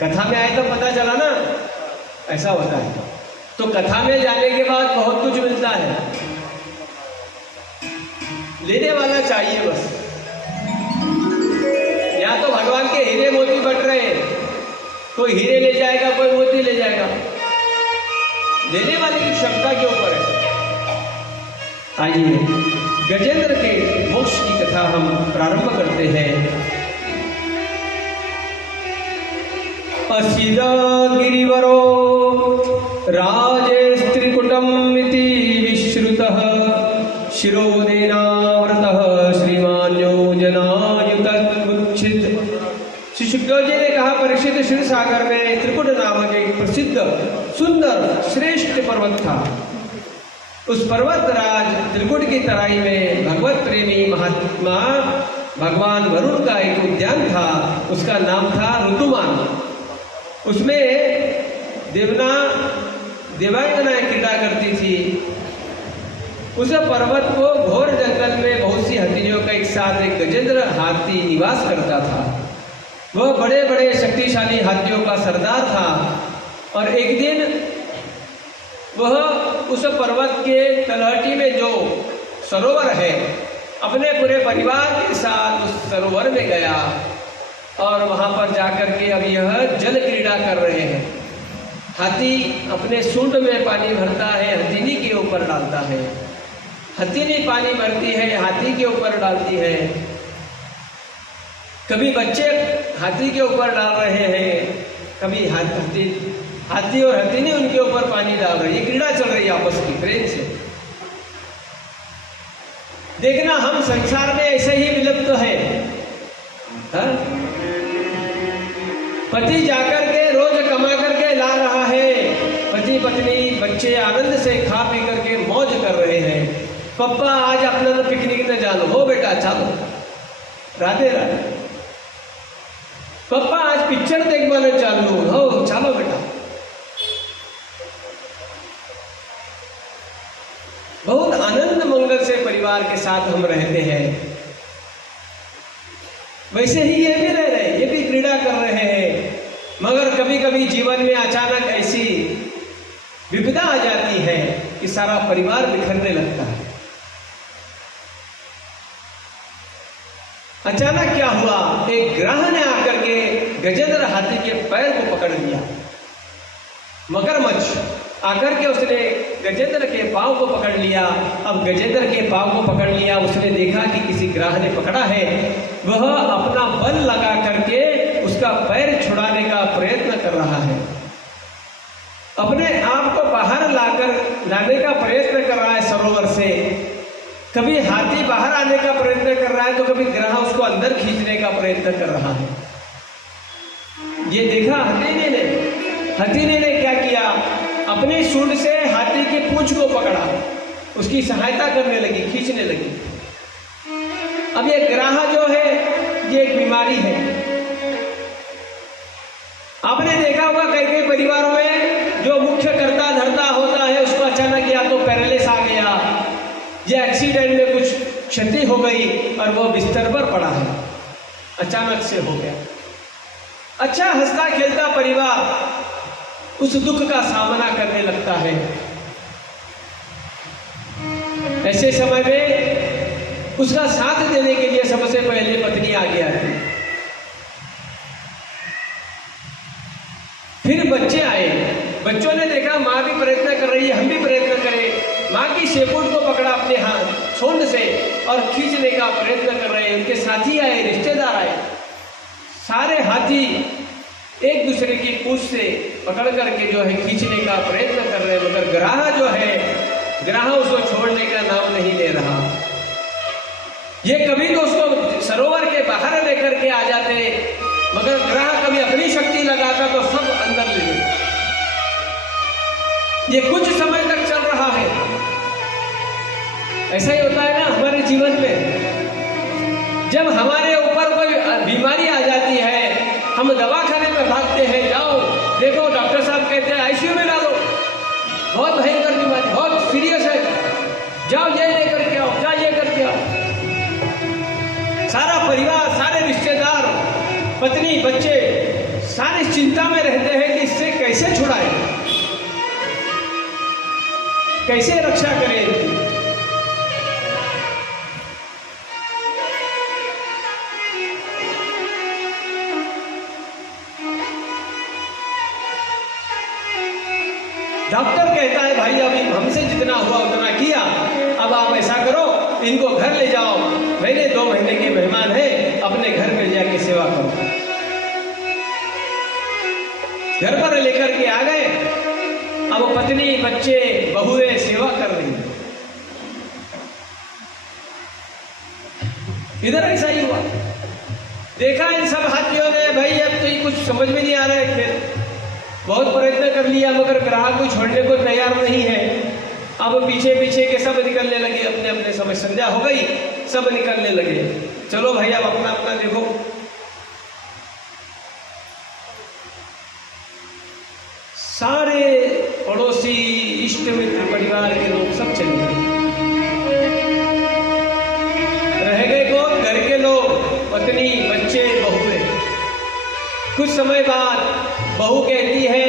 कथा में आए तो पता चला ना, ऐसा होता है। तो कथा में जाने के बाद बहुत कुछ मिलता है, लेने वाला चाहिए बस। या तो भगवान के हीरे मोती बट रहे हैं, कोई हीरे ले जाएगा, कोई मोती ले जाएगा, लेने वाले की क्षमता के ऊपर है। आइए गजेंद्र के मोक्ष की कथा हम प्रारंभ करते हैं। असिदा गिरिवरो राजेस्त्रिकुटम् इति विश्रुतः शिरोदेनावृतः श्रीमान योजनायुतमुच्छित। श्री सुखदेव जी ने कहा, परीक्षित क्षीर सागर में त्रिकुट नामक एक प्रसिद्ध सुंदर श्रेष्ठ पर्वत था। उस पर्वत राज त्रिकुट की तराई में भगवत प्रेमी महात्मा भगवान वरुण का एक उद्यान था। उसका नाम था ऋतुमान। उसमें देवांगनाएं क्रीड़ा करती थी। उस पर्वत को घोर जंगल में बहुत सी हथिनियों का एक साथ एक गजेंद्र हाथी निवास करता था। वह बड़े बड़े शक्तिशाली हाथियों का सरदार था। और एक दिन वह उस पर्वत के तलहटी में जो सरोवर है, अपने पूरे परिवार के साथ उस सरोवर में गया और वहां पर जाकर के अब यह जल क्रीड़ा कर रहे हैं। हाथी अपने सूंड में पानी भरता है, हथीनी के ऊपर डालता है, हथीनी पानी भरती है, हाथी के ऊपर डालती है। कभी बच्चे हाथी के ऊपर डाल रहे हैं, कभी हाथी और हथीनी उनके ऊपर पानी डाल रही है। क्रीड़ा चल रही है आपस की, प्रेम से। देखना हम संसार में ऐसे ही विलुप्त है। पति जाकर के रोज कमा करके ला रहा है, पति पत्नी बच्चे आनंद से खा पी करके मौज कर रहे हैं। पप्पा आज अपना तो पिकनिक न जानो, हो बेटा चलो, राधे राधे। पप्पा आज पिक्चर देखने चालू, हो चलो बेटा। बहुत आनंद मंगल से परिवार के साथ हम रहते हैं। वैसे ही ये भी रह रहे, ये भी क्रीड़ा कर रहे हैं। मगर कभी कभी जीवन में अचानक ऐसी विपदा आ जाती है कि सारा परिवार बिखरने लगता है। अचानक क्या हुआ, एक ग्रह ने आकर के गजेंद्र हाथी के पैर को पकड़ लिया। मगरमच्छ आकर के उसने गजेंद्र के पांव को पकड़ लिया। अब गजेंद्र के पांव को पकड़ लिया, उसने देखा कि किसी ग्राह ने पकड़ा है। वह अपना बल लगा करके उसका पैर छुड़ाने का प्रयत्न कर रहा है, अपने आप को बाहर लाने का प्रयत्न कर रहा है सरोवर से। कभी हाथी बाहर आने का प्रयत्न कर रहा है, तो कभी ग्रह उसको अंदर खींचने का प्रयत्न कर रहा है। ये देखा हथीनी ने क्या किया, अपनी सूंड से हाथी की पूंछ को पकड़ा, उसकी सहायता करने लगी, खींचने लगी। अब ये ग्राह जो है ये एक बीमारी है। आपने देखा होगा कई कई परिवारों में जो मुख्य कर्ता धर्ता होता है, उसको अचानक या तो पैरालिसिस आ गया या एक्सीडेंट में कुछ क्षति हो गई और वो बिस्तर पर पड़ा है, अचानक से हो गया। अच्छा हंसता खेलता परिवार उस दुख का सामना करने लगता है। ऐसे समय में उसका साथ देने के लिए सबसे पहले पत्नी आगे आती, फिर बच्चे आए। बच्चों ने देखा माँ भी प्रयत्न कर रही है, हम भी प्रयत्न करें। माँ की शेपूट को पकड़ा अपने हाथ सूंड से और खींचने का प्रयत्न कर रहे हैं। उनके साथी आए, रिश्तेदार आए, सारे हाथी एक दूसरे की पूंछ से पकड़ करके जो है खींचने का प्रयत्न कर रहे हैं। मगर ग्राह जो है, ग्राह उसको छोड़ने का नाम नहीं ले रहा। ये कभी तो उसको सरोवर के बाहर लेकर के आ जाते, मगर ग्राह कभी अपनी शक्ति लगाता तो सब अंदर ले लेते। ये कुछ समय तक चल रहा है। ऐसा ही होता है ना हमारे जीवन में, जब हमारे ऊपर कोई बीमारी आ जाती है, हम दवाखाने में भागते हैं, जाओ देखो डॉक्टर साहब कहते हैं आईसीयू में डालो, बहुत भयंकर बीमारी, बहुत सीरियस है, जाओ ये लेकर के आओ, क्या ये करके आओ। सारा परिवार, सारे रिश्तेदार, पत्नी, बच्चे, सारे मानसिक चिंता में रहते हैं कि इससे कैसे छुड़ाएं, कैसे रक्षा करें इनकी। डॉक्टर कहता है भाई अभी हमसे जितना हुआ उतना किया, अब आप ऐसा करो इनको घर ले जाओ, मैंने 2 महीने के मेहमान हैं, अपने घर में जाके सेवा करो। घर पर लेकर के आ गए, अब पत्नी बच्चे बहुएं सेवा कर रही है। इधर ऐसा ही हुआ, देखा इन सब हाथियों ने भाई अब तो ये कुछ समझ में नहीं आ रहा है, फिर बहुत प्रयत्न कर लिया मगर ग्राहक को छोड़ने को तैयार नहीं है। अब पीछे पीछे के सब निकलने लगे, अपने अपने समय, संध्या हो गई, सब निकलने लगे, चलो भाई अब अपना अपना देखो। सारे पड़ोसी, इष्ट मित्र, परिवार के लोग सब चले गए, रह गए कौन? घर के लोग, पत्नी, बच्चे, बहुएं। कुछ समय बाद बहू कहती है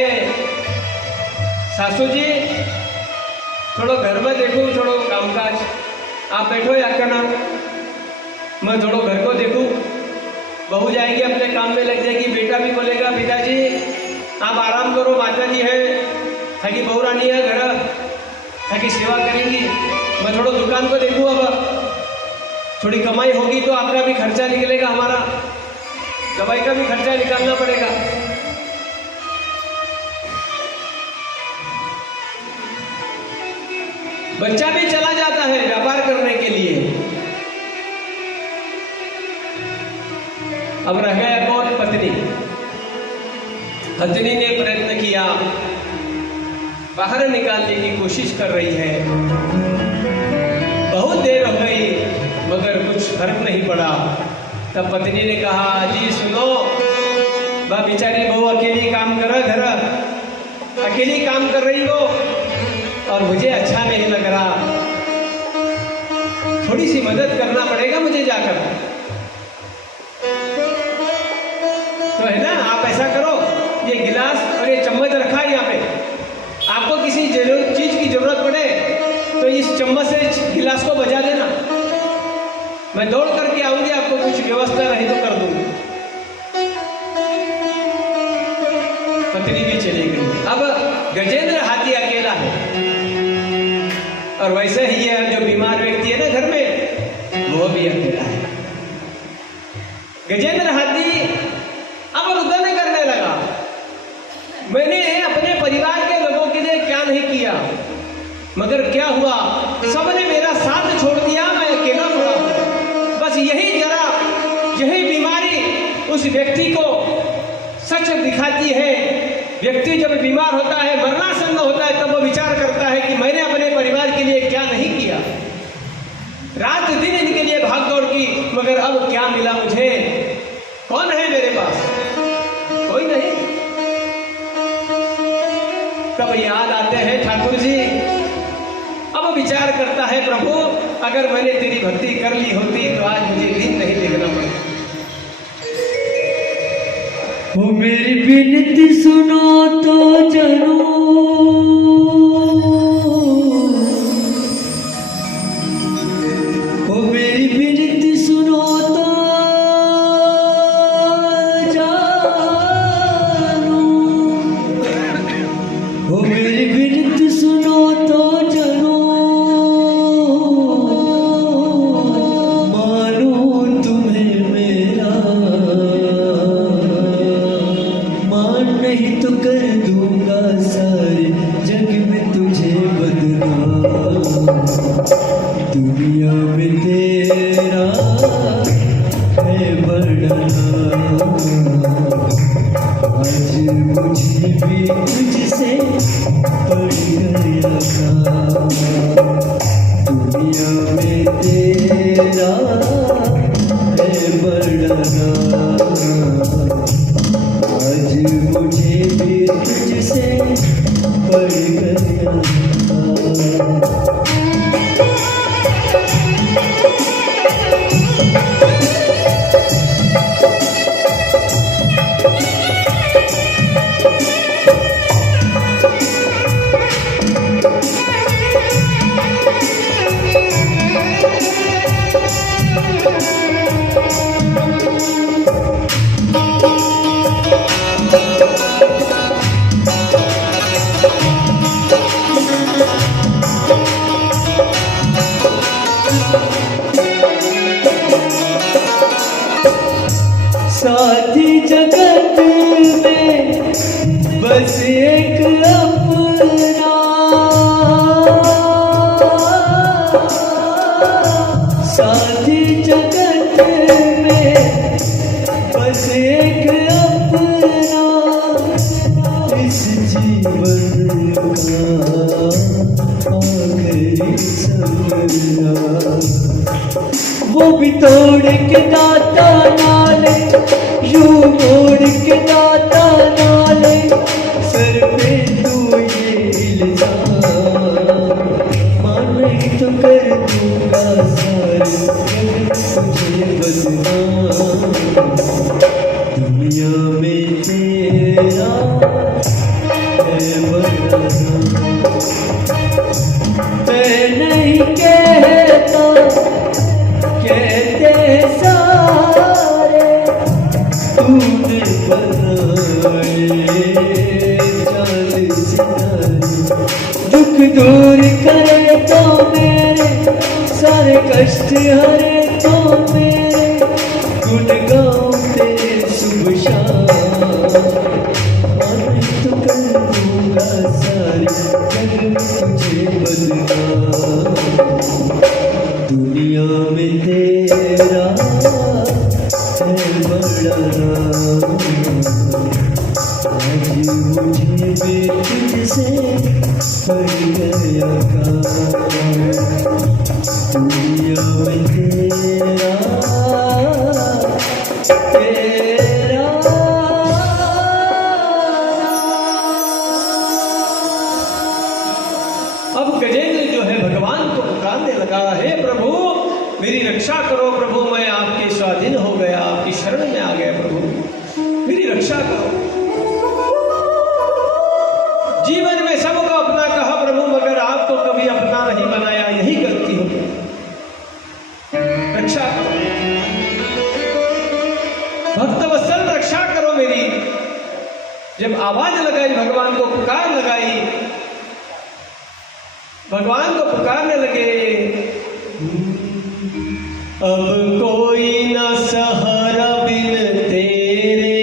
सासू जी थोड़ो घर में देखूं, थोड़ो कामकाज, आप बैठो या क्या नाम, मैं थोड़ो घर को देखूं। बहू जाएगी अपने काम में लग जाएगी, बेटा भी बोलेगा पिताजी आप आराम करो, माता जी है, ताकि बहू रानी है घर, ताकि सेवा करेंगी, मैं थोड़ा दुकान को देखूं, अब थोड़ी कमाई होगी तो आपका भी खर्चा निकलेगा, हमारा दवाई का भी खर्चा निकालना पड़ेगा। बच्चा भी चला जाता है व्यापार करने के लिए। अब रह गया कौन? पत्नी। पत्नी ने प्रयत्न किया, बाहर निकालने की कोशिश कर रही है, बहुत देर हो गई मगर कुछ फर्क नहीं पड़ा। तब पत्नी ने कहा जी सुनो, बेचारी बहू अकेली काम कर घर, अकेली काम कर रही हो और मुझे अच्छा नहीं लग रहा, थोड़ी सी मदद करना पड़ेगा मुझे जाकर। तो है ना, आप ऐसा करो, ये गिलास और ये चम्मच रखा है यहाँ पे, आपको किसी चीज की जरूरत पड़े तो इस चम्मच से गिलास को बजा देना, मैं दौड़ करके आऊंगी, आपको कुछ व्यवस्था रही तो कर दूंगी। पत्नी भी चली गई। अब गजेंद्र हाथी अकेला है, और वैसे ही है जो बीमार व्यक्ति है ना घर में, वो भी अकेला है। गजेंद्र हाथी अब रुदन करने लगा, मैंने अपने परिवार के लोगों के लिए क्या नहीं किया, मगर क्या हुआ, सबने मेरा साथ छोड़ दिया, मैं अकेला पड़ा हूं। बस यही बीमारी उस व्यक्ति को सच दिखाती है। व्यक्ति जब बीमार होता है, मरणासन्न होता है, तब वो विचार करता है कि मैंने अपने परिवार के लिए क्या नहीं किया, रात दिन इनके लिए भाग दौड़ की, मगर अब क्या मिला मुझे, कौन है मेरे पास, कोई नहीं। तब याद आते हैं ठाकुर जी, अब विचार करता है प्रभु अगर मैंने तेरी भक्ति कर ली होती तो आज मुझे दिन नहीं देखना पड़ता। वो मेरी विनती सुनो तो जरूर, वो मेरी विनती सुनो तो जानो, वो मेरी विनती सुनो तो जरूर, मानो तुम्हें मेरा, नहीं तो कर दूंगा सारे जग में तुझे बदनाम, दुनिया में तेरा है बड़ा नाम, आज मुझे भी तुझसे पड़ गया काम, दुनिया में तेरा है बड़ा नाम, आज मुझे भी तुझसे पड़ गया। साथी जगत में बस एक अपना, साथी जगत में बस एक अपना, इस जीवन का आखिरी सपना। वो भी तोड़ के दाता नाले, यूं मोड़ के दाता नाले, सर पे तू ये इल्जाम, माने तो कर दूंगा सारे तुझे बदनाम। दुनिया में तेरा है बड़ा नाम, मैं नहीं कहता, कहते सारे तूने बनाए जान सितारे। दुख दूर करे तो मेरे सारे कष्ट हरे तो मेरे, गुण गाऊं तेरे शुभ शाम, और तो कर दूंगा सारे जग में तुझे बदनाम। दुनिया में तेरा है बड़ा नाम, आज मुझे भी तुझसे पड़ गया काम। दुनिया में तेरा तेरा अब गजेंद्र जो है भगवान को पुकारने लगा, हे प्रभु मेरी रक्षा करो प्रभु, मैं आपके स्वाधीन हो गया, आपकी शरण में आ गया प्रभु, मेरी रक्षा करो। जीवन में सबको अपना कहा प्रभु, मगर आपको कभी अपना नहीं बनाया, यही गलती हो गई, रक्षा करो भक्तवत्सल, रक्षा करो मेरी। जब आवाज लगाई, भगवान को पुकार लगाई, भगवान को पुकारने लगे, अब कोई न सहारा बिन तेरे,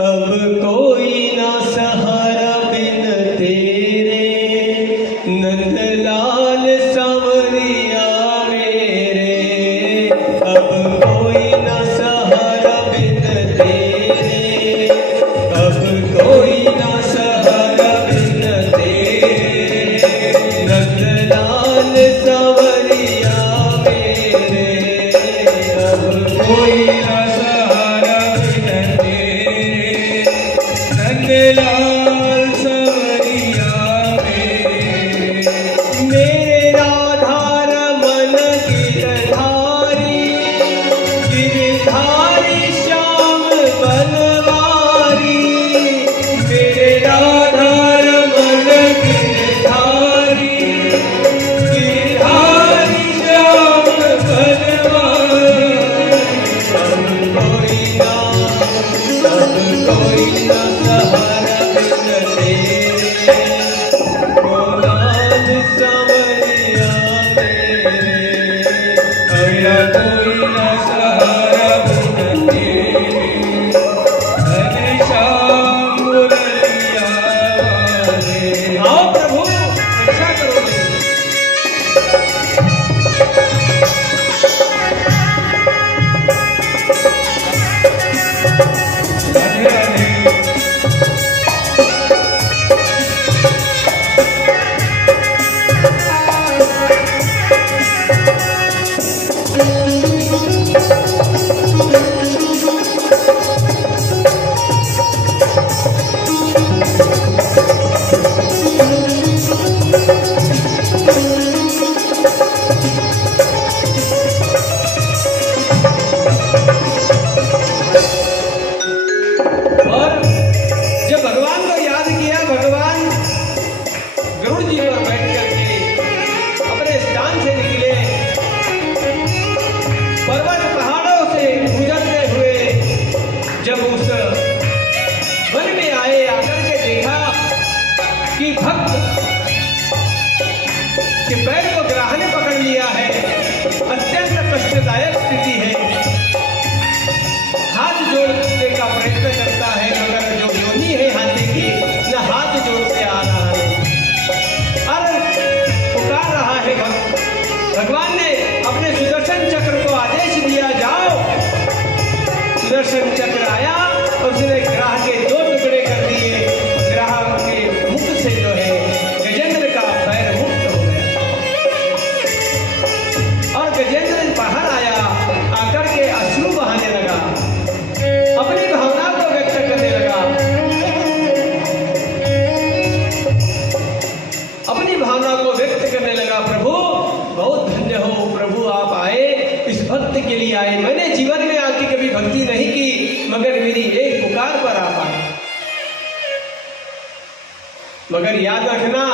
अब कोई न सहारा बिन तेरे, नंदलाल सांवरिया मेरे, अब कोई न सहारा बिन तेरे, अब कोई न सहारा बिन तेरे, नंदलाल सांवरिया मेरे, अब कोई न सहारा बिन तेरे, नंदलाल सांवरिया मेरे, मेरे राधार मन गिरधारी, गिरधारी श्याम बनवारी, मेरे राधार मन गिरधारी, गिरधारी श्याम बनवारी, अब कोई ना सहारा बिन तेरे, गोलाल सांवरिया मेरे, अब कोई ना सहारा बिन तेरे, घनश्याम मुरलिया वाले। आओ प्रभु रक्षा करो मेरी। राधे राधे। मगर याद रखना,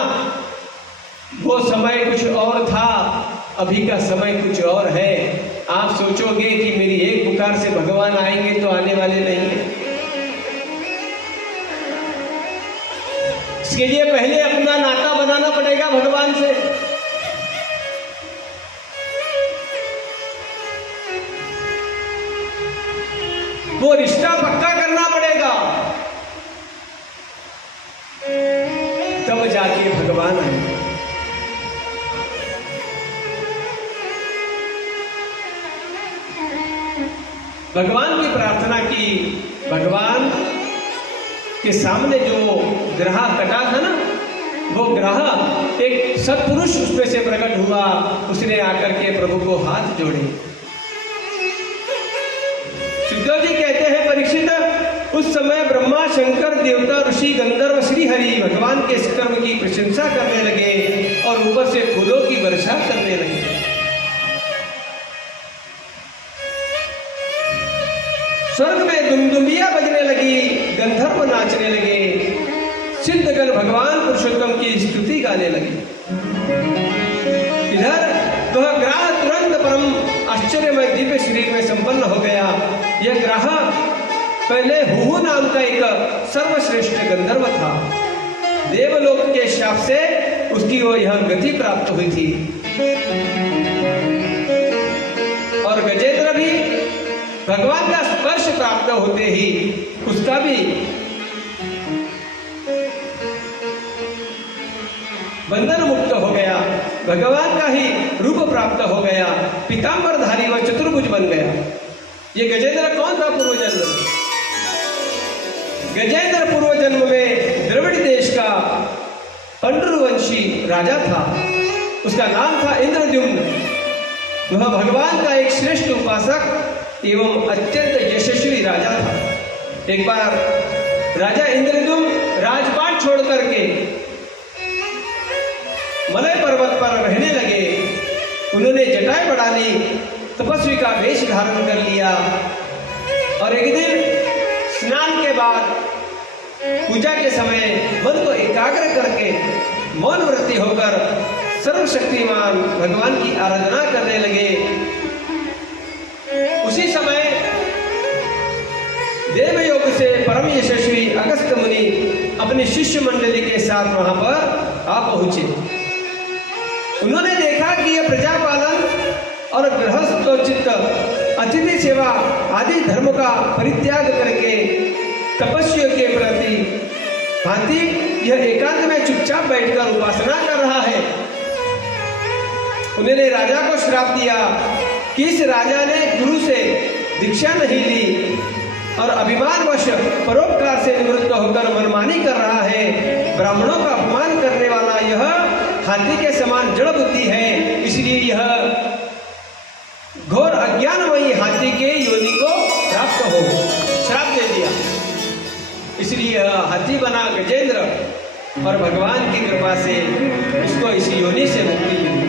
वो समय कुछ और था, अभी का समय कुछ और है। आप सोचोगे कि मेरी एक पुकार से भगवान आएंगे, तो आने वाले नहीं है। इसके लिए पहले अपना नाता बनाना पड़ेगा भगवान से। वो रिश्ता पक्का करना पड़ेगा, तब जाके भगवान आएंगे। भगवान की प्रार्थना की, भगवान के सामने जो ग्रह कटा था ना, वो ग्रह एक सत्पुरुष उसमें से प्रकट हुआ। उसने आकर के प्रभु को हाथ जोड़े। सुखदेव जी कहते हैं, परीक्षित, उस समय ब्रह्मा, शंकर, देवता, ऋषि, गंधर्व, श्री हरि भगवान के इस कर्म की प्रशंसा करने लगे और ऊपर से फूलों की वर्षा करने लगे। स्वर्ग में दुमदुमिया बजने लगी, गंधर्व नाचने लगे, सिद्धगण भगवान पुरुषोत्तम की स्तुति गाने लगे। इधर वह ग्रह तुरंत परम आश्चर्यमय दिव्य शरीर में संपन्न हो गया। यह ग्रह पहले हुहु नाम का एक सर्वश्रेष्ठ गंधर्व था। देवलोक के शाप से उसकी वो यह गति प्राप्त हुई थी। और गजेंद्र भी भगवान का स्पर्श प्राप्त होते ही उसका भी बंधन मुक्त हो गया, भगवान का ही रूप प्राप्त हो गया, पीतांबरधारी व चतुर्भुज बन गया। ये गजेंद्र कौन था पूर्व जन्म? गजेंद्र पूर्व जन्म में द्रविड़ देश का पंडुरवंशी राजा था। उसका नाम था इंद्रद्युम्न। वह भगवान का एक श्रेष्ठ उपासक एवं अत्यंत यशस्वी राजा था। एक बार राजा इंद्रद्युम्न राजपाट छोड़ करके मलय पर्वत पर रहने लगे। उन्होंने जटाएं बढ़ा ली, तपस्वी का वेश धारण कर लिया और एक दिन स्नान के बाद पूजा के समय मन को एकाग्र करके मौन व्रती होकर सर्वशक्तिमान भगवान की आराधना करने लगे। उसी समय देवयोग से परम यशस्वी अगस्त्य मुनि अपनी शिष्य मंडली के साथ वहां पर आ पहुंचे। उन्होंने देखा कि यह प्रजापालन और गृहस्थोचित अतिथि सेवा आदि धर्म का परित्याग करके तपस्वियों के प्रति भांति यह एकांत में चुपचाप बैठकर उपासना कर रहा है। उन्होंने राजा को श्राप दिया कि इस राजा ने गुरु से दीक्षा नहीं ली और अभिमानवश परोपकार से निवृत्त होकर मनमानी कर रहा है। ब्राह्मणों का अपमान करने वाला यह हाथी के समान जड़ बुद्धि है, इसलिए यह घोर अज्ञानमयी हाथी के योनि को प्राप्त हो। श्राप दे दिया, इसलिए हाथी बना गजेंद्र और भगवान की कृपा से इसको इस योनि से मुक्ति मिली।